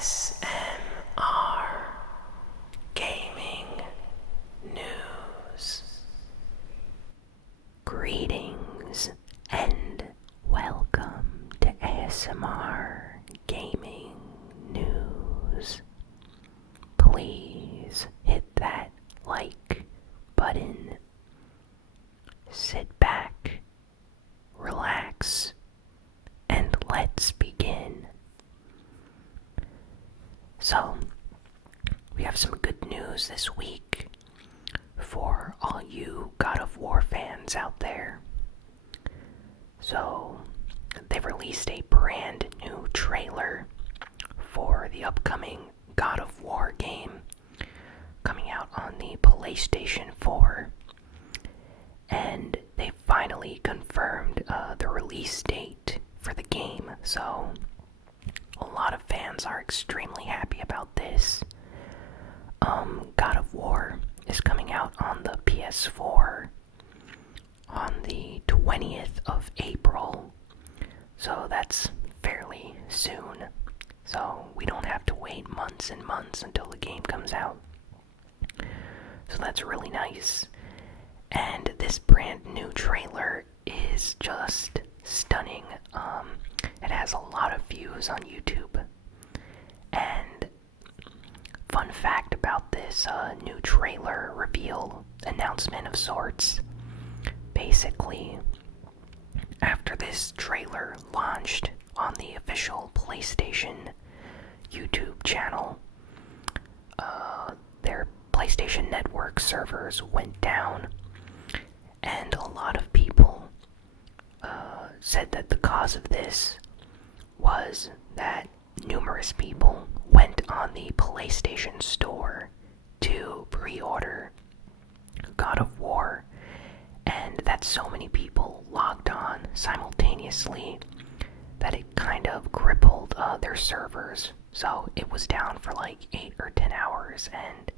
ASMR Gaming News. Greetings and welcome to ASMR Gaming News. Please hit that like button. Sit back, relax, and let's begin. So, we have some good news this week for all you God of War fans out there. So, they've released a brand new trailer for the upcoming God of War game coming out on the PlayStation 4. And they finally confirmed the release date for the game, so a lot of fans are extremely happy about this. God of War is coming out on the PS4 on the 20th of April, so that's fairly soon. So we don't have to wait months and months until the game comes out. So that's really nice. And this brand new trailer is just stunning. It has a lot of views on YouTube. And fun fact about this new trailer reveal announcement of sorts. Basically, after this trailer launched on the official PlayStation YouTube channel, their PlayStation Network servers went down. And a lot of people said that the cause of this was that numerous people went on the PlayStation Store to pre-order God of War, and that so many people logged on simultaneously that it kind of crippled their servers. So it was down for like 8 or 10 hours, and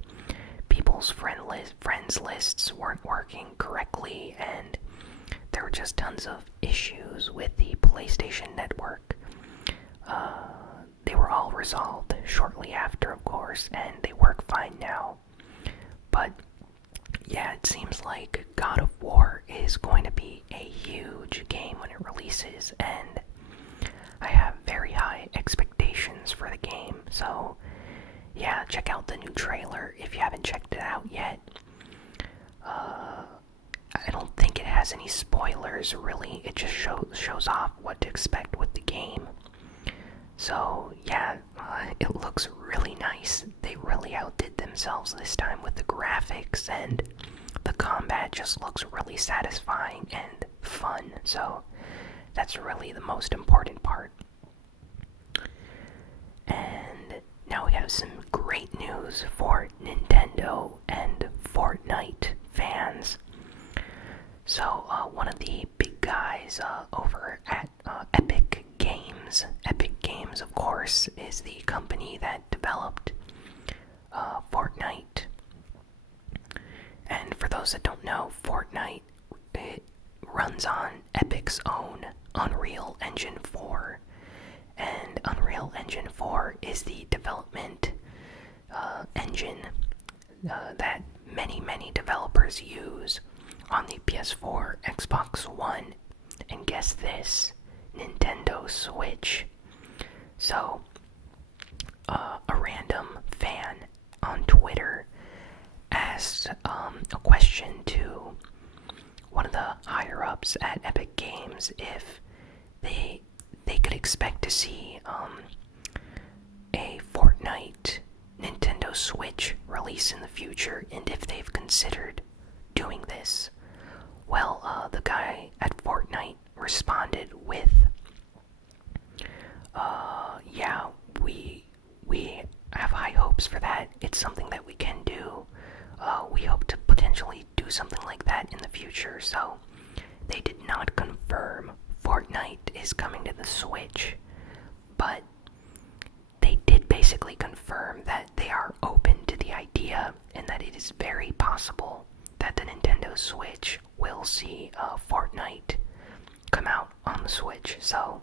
people's friends lists weren't working correctly, and there were just tons of issues with the PlayStation Network. They were all resolved shortly after, of course, and they work fine now. But yeah, it seems like God of War is going to be a huge game when it releases, and I have very high expectations for the game. So yeah, check out the new trailer if you haven't checked it out yet. I don't think it has any spoilers, really. It just shows off what to expect with the game. So yeah, it looks really nice. They really outdid themselves this time with the graphics, and the combat just looks really satisfying and fun. So that's really the most important part. And now we have some great news for Nintendo and Fortnite fans. So, one of the big guys over at Epic Games, of course, is the company that developed Fortnite. And for those that don't know, Fortnite, it runs on Epic's own Unreal Engine 4. And Unreal Engine 4 is the development engine that many developers use on the PS4, Xbox One, and guess this, Nintendo Switch. So, a random fan on Twitter asked a question to one of the higher-ups at Epic Games if they could expect to see a Fortnite Nintendo Switch release in the future, and if they've considered doing this. Well, the guy at Fortnite responded with, yeah, we have high hopes for that. It's something that we can do. We hope to potentially do something like that in the future. So they did not confirm Fortnite is coming to the Switch, but they did basically confirm that they are open to the idea and that it is very possible that the Nintendo Switch will see Fortnite come out on the Switch. So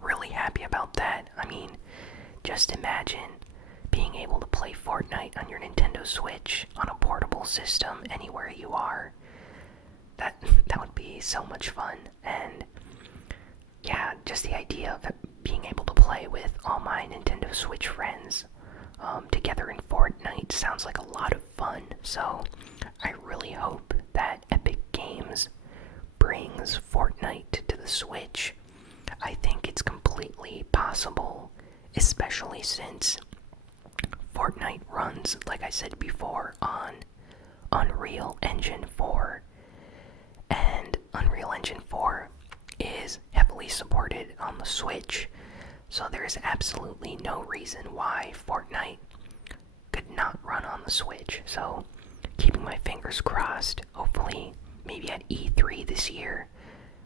really happy about that. I mean, just imagine being able to play Fortnite on your Nintendo Switch on a portable system anywhere you are. That would be so much fun. And yeah, just the idea of being able to play with all my Nintendo Switch friends together in Fortnite sounds like a lot of fun. So I really hope that Epic Games brings Fortnite to the Switch. I think it's completely possible, especially since Fortnite runs, like I said before, on Unreal Engine 4. And Unreal Engine 4 is heavily supported on the Switch, so there is absolutely no reason why Fortnite could not run on the Switch. So, keeping my fingers crossed, hopefully, maybe at E3 this year,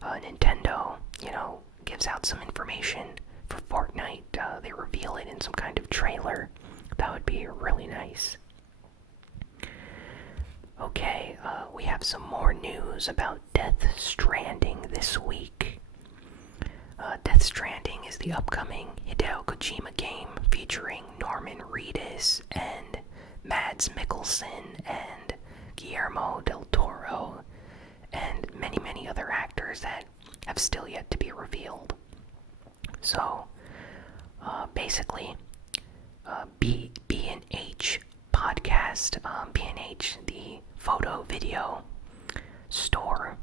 Nintendo, gives out some information for Fortnite. They reveal it in some kind of trailer. That would be really nice. Okay, we have some more news about Death Stranding this week. Death Stranding is the upcoming Hideo Kojima game featuring Norman Reedus and Mads Mikkelsen and Guillermo del Toro and many, many other actors that have still yet to be revealed. So, basically, B&H podcast, B&H, the photo video store,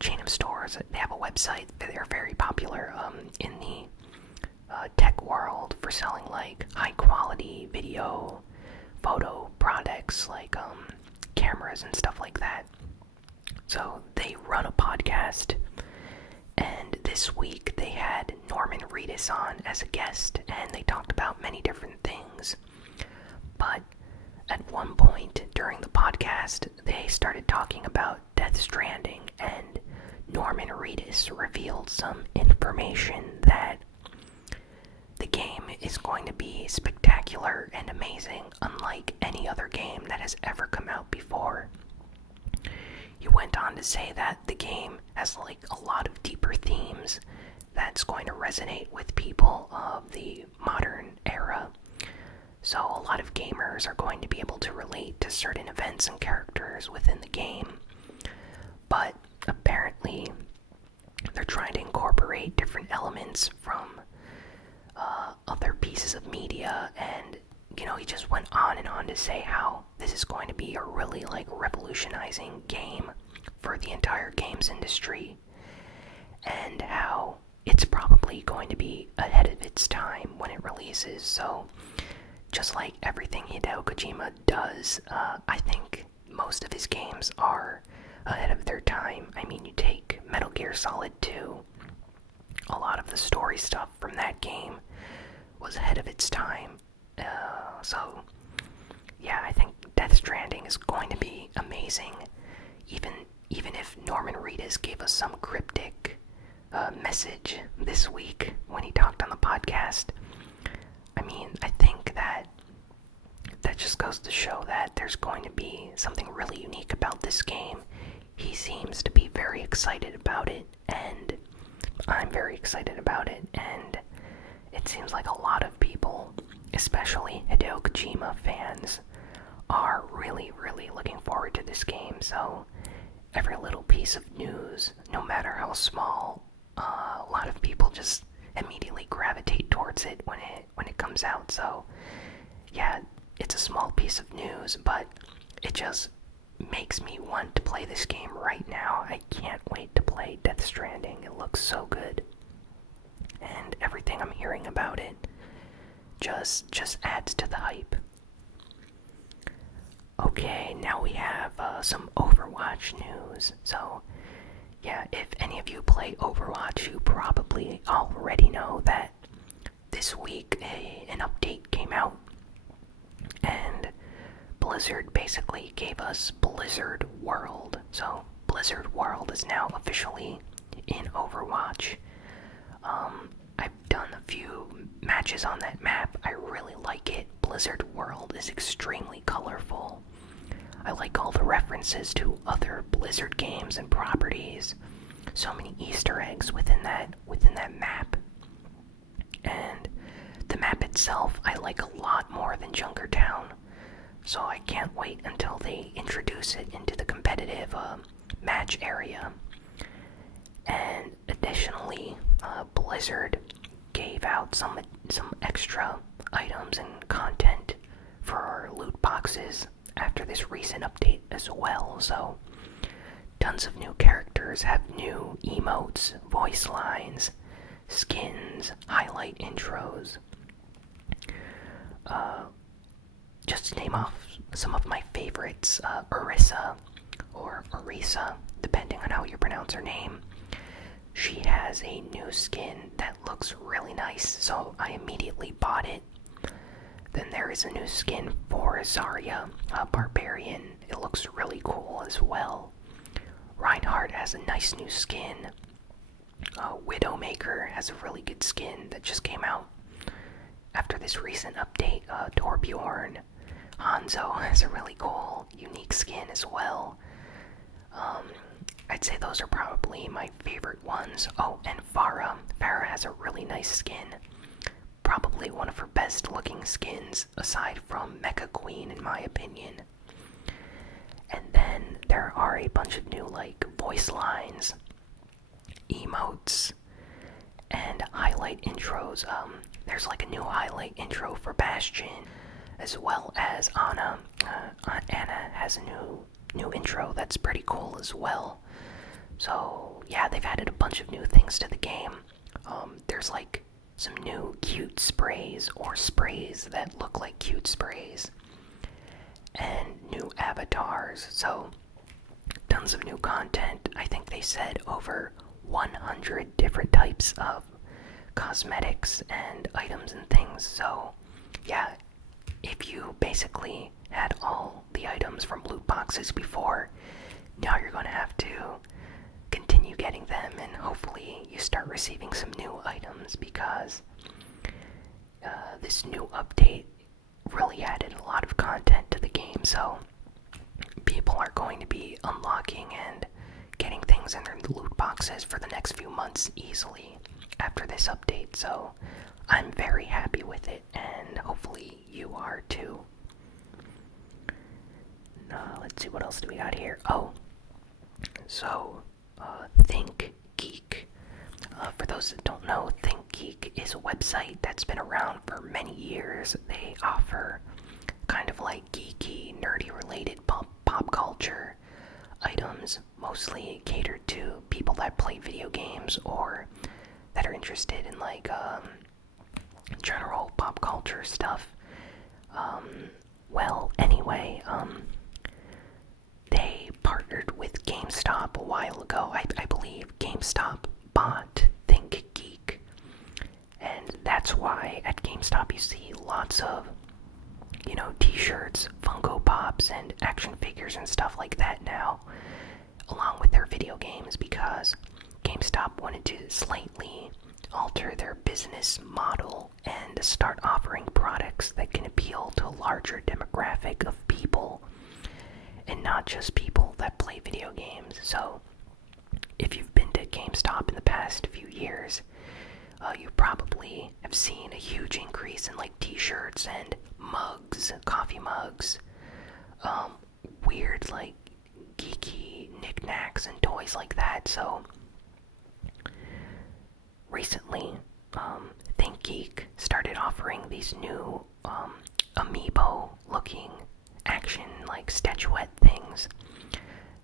chain of stores. They have a website. They're very popular in the tech world for selling like high quality video photo products like cameras and stuff like that. So they run a podcast, and this week they had Norman Reedus on as a guest, and they talked about many different things. But at one point during the podcast, they started talking about Death Stranding, and Norman Reedus revealed some information that the game is going to be spectacular and amazing, unlike any other game that has ever come out before. He went on to say that the game has like a lot of deeper themes that's going to resonate with people of the modern era. So a lot of gamers are going to be able to relate to certain events and characters within the game. But apparently, they're trying to incorporate different elements from other pieces of media, and he just went on and on to say how this is going to be a really revolutionizing game for the entire games industry, and how it's probably going to be ahead of its time when it releases. So just like everything Hideo Kojima does, I think most of his games are ahead of their time. I mean, you take Metal Gear Solid 2, a lot of the story stuff from that game was ahead of its time. So yeah, I think Death Stranding is going to be amazing, even if Norman Reedus gave us some cryptic message this week when he talked on the podcast. I mean, I think that just goes to show that there's going to be something really unique about this game. He seems to be very excited about it, and I'm very excited about it, and it seems like a lot of people, especially Hideo Kojima fans, are really, really looking forward to this game. So every little piece of news, no matter how small, a lot of people just immediately gravitate towards it when it comes out. So yeah, it's a small piece of news, but it just makes me want to play this game right now. I can't wait to play Death Stranding. It looks so good, and everything I'm hearing about it just adds to the hype. Okay, now we have some Overwatch news. So yeah, if any of you play Overwatch, you probably already know that this week an update came out, and Blizzard basically gave us Blizzard World. So Blizzard World is now officially in Overwatch. I've done a few matches on that map. I really like it. Blizzard World is extremely colorful. I like all the references to other Blizzard games and properties. So many Easter eggs within that map. And the map itself I like a lot more than Junkertown, so I can't wait until they introduce it into the competitive match area. And additionally, Blizzard gave out some extra items and content for our loot boxes after this recent update as well. So tons of new characters have new emotes, voice lines, skins, highlight intros. Just to name off some of my favorites, Orisa, or Orisa, depending on how you pronounce her name. She has a new skin that looks really nice, so I immediately bought it. Then there is a new skin for Zarya, a barbarian. It looks really cool as well. Reinhardt has a nice new skin. Widowmaker has a really good skin that just came out after this recent update. Torbjorn. Hanzo has a really cool, unique skin as well. I'd say those are probably my favorite ones. Oh, and Farah. Farah has a really nice skin. Probably one of her best looking skins, aside from Mecha Queen in my opinion. And then there are a bunch of new, like, voice lines, emotes, and highlight intros. There's like a new highlight intro for Bastion, as well as Anna. Anna has a new intro that's pretty cool as well. So yeah, they've added a bunch of new things to the game. There's like some new cute sprays, or sprays that look like cute sprays, and new avatars. So tons of new content. I think they said over 100 different types of cosmetics and items and things. So yeah, if you basically had all the items from loot boxes before, now you're going to have to continue getting them, and hopefully you start receiving some new items, because this new update really added a lot of content to the game. So people are going to be unlocking and getting things in their loot boxes for the next few months easily after this update. So I'm very happy with it, and hopefully you are too. Let's see, what else do we got here? Oh, so ThinkGeek. For those that don't know, ThinkGeek is a website that's been around for many years. They offer kind of like geeky, nerdy related pop culture items, mostly catered to people that play video games or that are interested in like general pop culture stuff. They partnered with GameStop a while ago. I believe GameStop bought ThinkGeek, and that's why at GameStop you see lots of, t-shirts, Funko Pops, and action figures and stuff like that now, along with their video games, because GameStop wanted to slightly alter their business model and start offering products that can appeal to a larger demographic of people, and not just people that play video games. So if you've been to GameStop in the past few years, you probably have seen a huge increase in like t-shirts and mugs, coffee mugs, weird like geeky knickknacks and toys like that. So recently, ThinkGeek started offering these new amiibo looking action like statuette things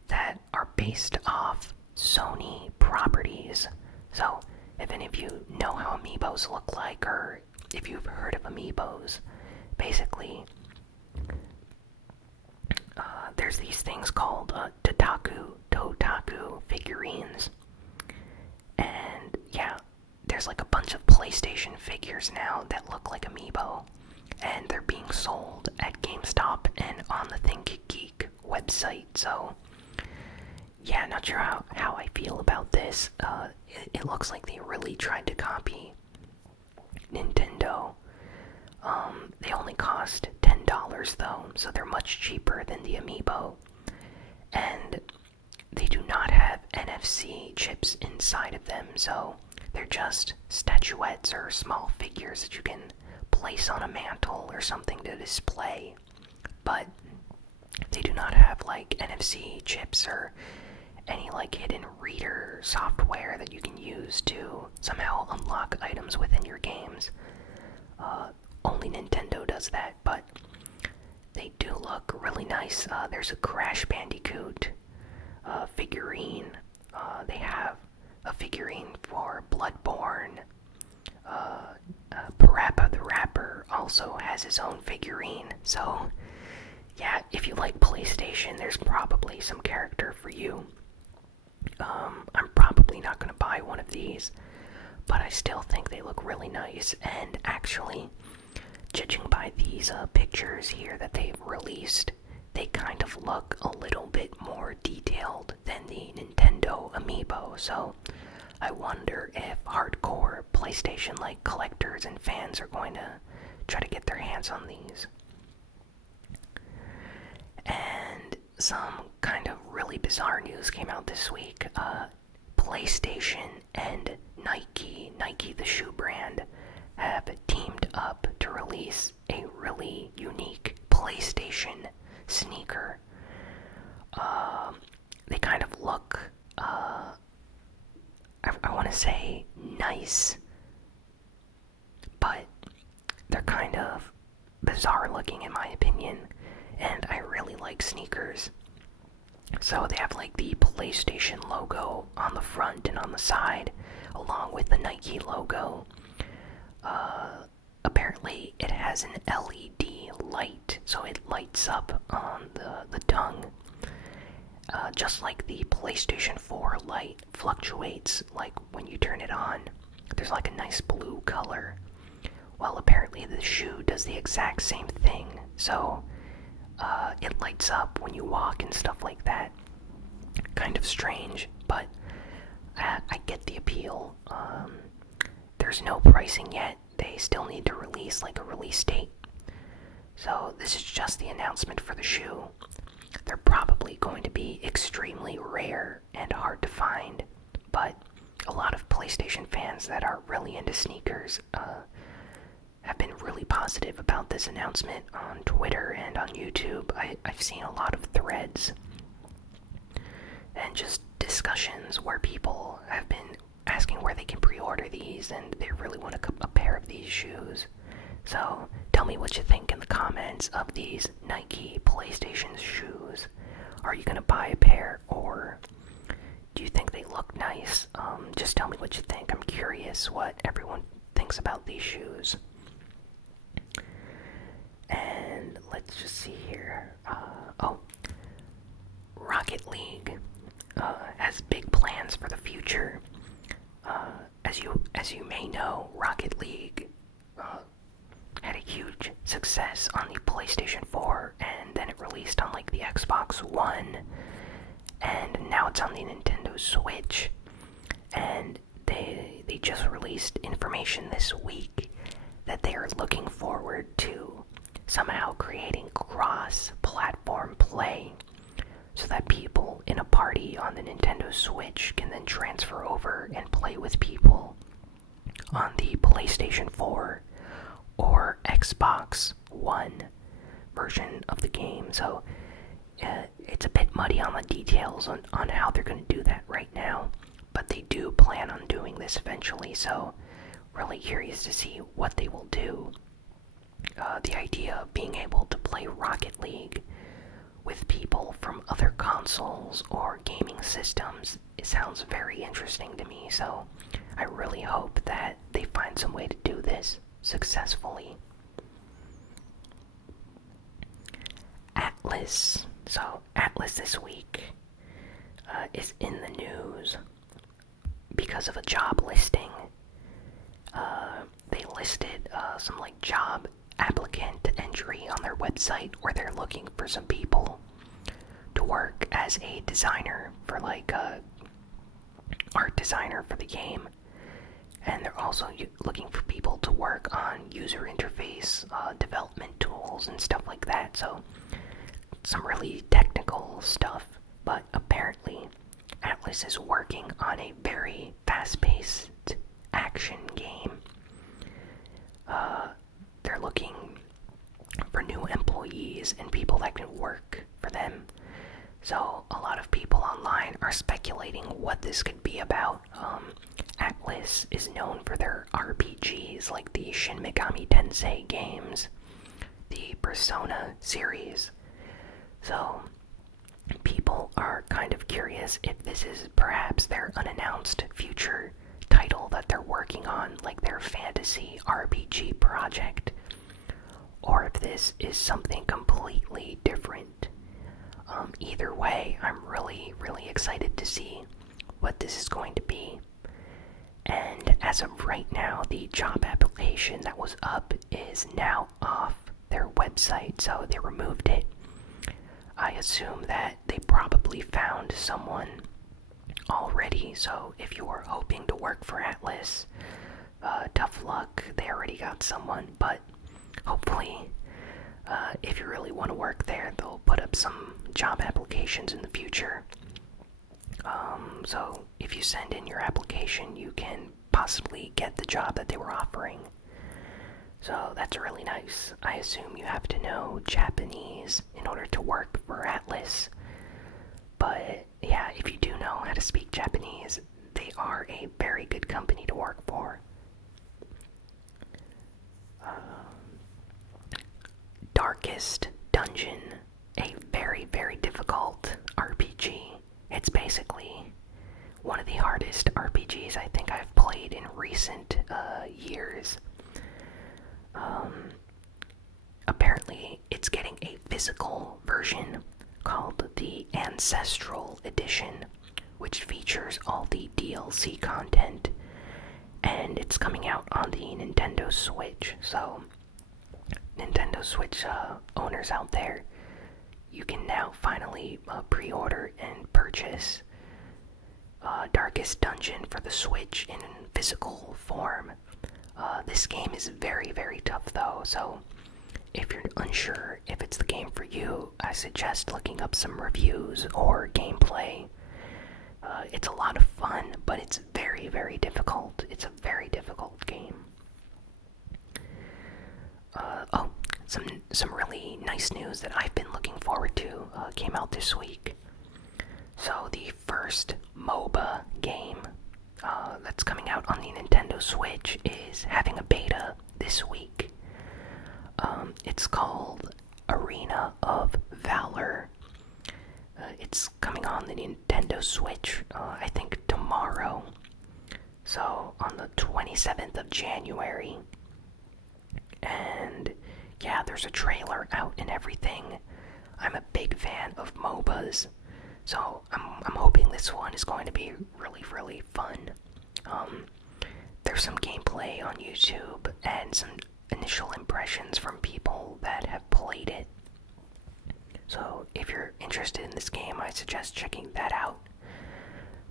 that are based off Sony properties. So if any of you know how amiibos look like, or if you've heard of amiibos, basically there's these things called Totaku figurines, and yeah, there's like a bunch of PlayStation figures now that look like amiibo, and they're being sold at GameStop and on the ThinkGeek website. So yeah, not sure how I feel about this. It looks like they really tried to copy Nintendo. They only cost $10 though, so they're much cheaper than the amiibo, and they do not have NFC chips inside of them, so they're just statuettes or small figures that you can place on a mantle or something to display, but they do not have like NFC chips or any like hidden reader software that you can use to somehow unlock items within your games. Only Nintendo does that, but they do look really nice. There's a Crash Bandicoot figurine. They have a figurine for Bloodborne. Parappa the Rapper also has his own figurine. So, yeah, if you like PlayStation, there's probably some character for you. I'm probably not going to buy one of these, but I still think they look really nice. And actually, judging by these pictures here that they've released, they kind of look a little bit more detailed than the Nintendo Amiibo. So I wonder if hardcore PlayStation like collectors and fans are going to try to get their hands on these. And some kind of really bizarre news came out this week. PlayStation and Nike the shoe brand, have teamed up to release a really unique PlayStation sneaker. They kind of look, I want to say nice, but they're kind of bizarre looking in my opinion, and I really like sneakers. So they have like the PlayStation logo on the front and on the side, along with the Nike logo. Apparently it has an LED light, so it lights up on the tongue. Just like the PlayStation 4 light fluctuates, like when you turn it on, there's like a nice blue color. Well, apparently the shoe does the exact same thing, so it lights up when you walk and stuff like that. Kind of strange, but I get the appeal. There's no pricing yet. They still need to release like a release date. So this is just the announcement for the shoe. They're probably going to be extremely rare and hard to find, but a lot of PlayStation fans that are really into sneakers have been really positive about this announcement on Twitter and on YouTube. I've seen a lot of threads and just discussions where people have been asking where they can pre-order these, and they really want a pair of these shoes. So tell me what you think in the comments of these Nike PlayStation shoes. Are you gonna buy a pair, or do you think they look nice? Just tell me what you think. I'm curious what everyone thinks about these shoes. And let's just see here. Rocket League has big plans for the future. As you may know, Rocket League had a huge success on the PlayStation 4, and then it released on like the Xbox One, and now it's on the Nintendo Switch. And they just released information this week that they are looking forward to somehow creating cross-platform play, so that people in a party on the Nintendo Switch can then transfer over and play with people on the PlayStation 4 or Xbox One version of the game. So it's a bit muddy on the details on how they're going to do that right now, but they do plan on doing this eventually, so really curious to see what they will do. The idea of being able to play Rocket League with people from other consoles or gaming systems, it sounds very interesting to me, so I really hope that they find some way to do this successfully. Atlas. So Atlas this week is in the news because of a job listing. They listed some like job applicant entry on their website where they're looking for some people to work as a designer for like art designer for the game, and they're also looking for people to work on user interface development tools and stuff like that. So some really technical stuff, but apparently Atlas is working on a very fast-paced action game. They're RPGs and people that can work for them. So a lot of people online are speculating what this could be about. Atlas is known for their RPGs like the Shin Megami Tensei games, the Persona series. So people are kind of curious if this is perhaps their unannounced future title that they're working on, like their fantasy RPG project, or if this is something completely different. Either way, I'm really excited to see what this is going to be. And as of right now, the job application that was up is now off their website, so they removed it. I assume that they probably found someone already, so if you were hoping to work for Atlas, tough luck, they already got someone, but hopefully, if you really want to work there, they'll put up some job applications in the future. So if you send in your application, you can possibly get the job that they were offering. So that's really nice. I assume you have to know Japanese in order to work for Atlas. But yeah, if you do know how to speak Japanese, they are a very good company to work for. Darkest Dungeon, a very difficult RPG. It's basically one of the hardest RPGs I think I've played in recent years. Apparently, it's getting a physical version called the Ancestral Edition, which features all the DLC content, and it's coming out on the Nintendo Switch. So, Nintendo Switch owners out there, you can now finally pre-order and purchase Darkest Dungeon for the Switch in physical form. This game is very tough though, so if you're unsure if it's the game for you, I suggest looking up some reviews or gameplay. It's a lot of fun, but it's very difficult. It's a very difficult game. Some really nice news that I've been looking forward to came out this week. So the first MOBA game that's coming out on the Nintendo Switch is having a beta this week. It's called Arena of Valor. It's coming on the Nintendo Switch, I think tomorrow. So on the 27th of January. And yeah, there's a trailer out and everything. I'm a big fan of MOBAs, so I'm hoping this one is going to be really fun. There's some gameplay on YouTube and some initial impressions from people that have played it. So if you're interested in this game, I suggest checking that out.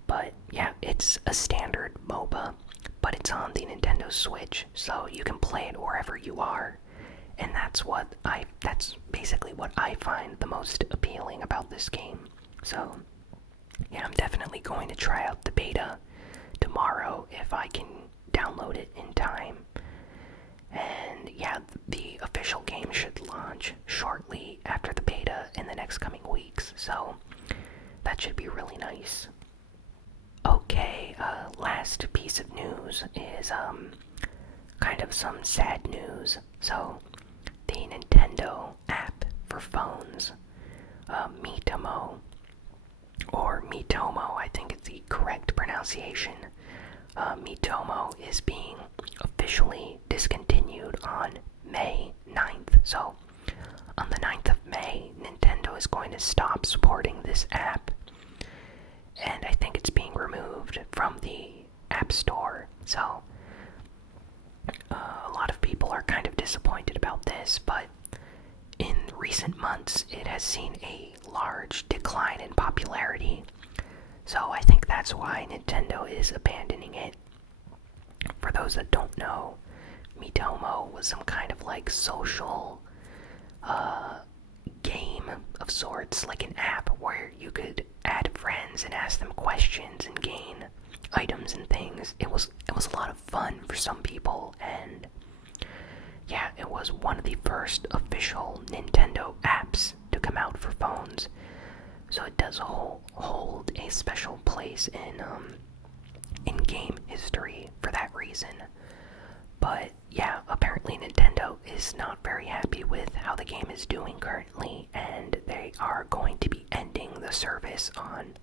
But yeah, it's a standard MOBA, but it's on the Nintendo Switch, so you can play it wherever you are. And that's basically what I find the most appealing about this game. So yeah, I'm definitely going to try out the beta tomorrow if I can download it in time. And yeah, the official game should launch shortly after the beta in the next coming weeks, so that should be really nice. Okay, last piece of news is kind of some sad news. So the Nintendo app for phones, Miitomo, or Miitomo, I think is the correct pronunciation. Miitomo is being officially discontinued on May 9th. So on the 9th of May, Nintendo is going to stop supporting this app. And I think it's being removed from the App Store. So a lot of people are kind of disappointed about this, but in recent months it has seen a large decline in popularity. So I think that's why Nintendo is abandoning it. For those that don't know, Miitomo was some kind of like social game of sorts, like an app where you could add friends and ask them questions and gain items and things. It was a lot of fun for some people, and yeah, it was one of the first official Nintendo apps to come out for phones. So it does hold a special place in game history for that reason. But yeah, apparently Nintendo is not very happy with how the game is doing currently, and they are going to be ending the service on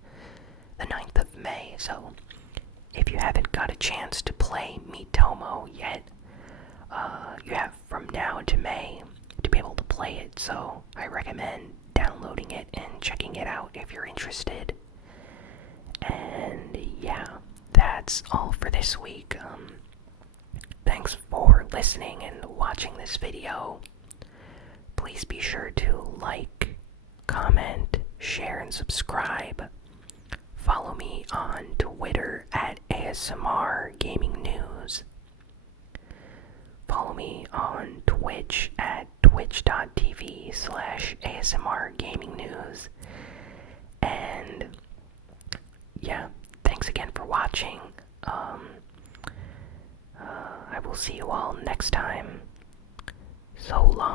the 9th of May. So if you haven't got a chance to play Miitomo yet, you have from now to May to be able to play it. So I recommend downloading it and checking it out if you're interested. And yeah, that's all for this week. Thanks for listening and watching this video. Please be sure to like, comment, share, and subscribe. Follow me on Twitter at ASMRGamingNews. Follow me on Twitch at twitch.tv/ASMRGamingNews. And yeah, thanks again for watching. I will see you all next time. So long.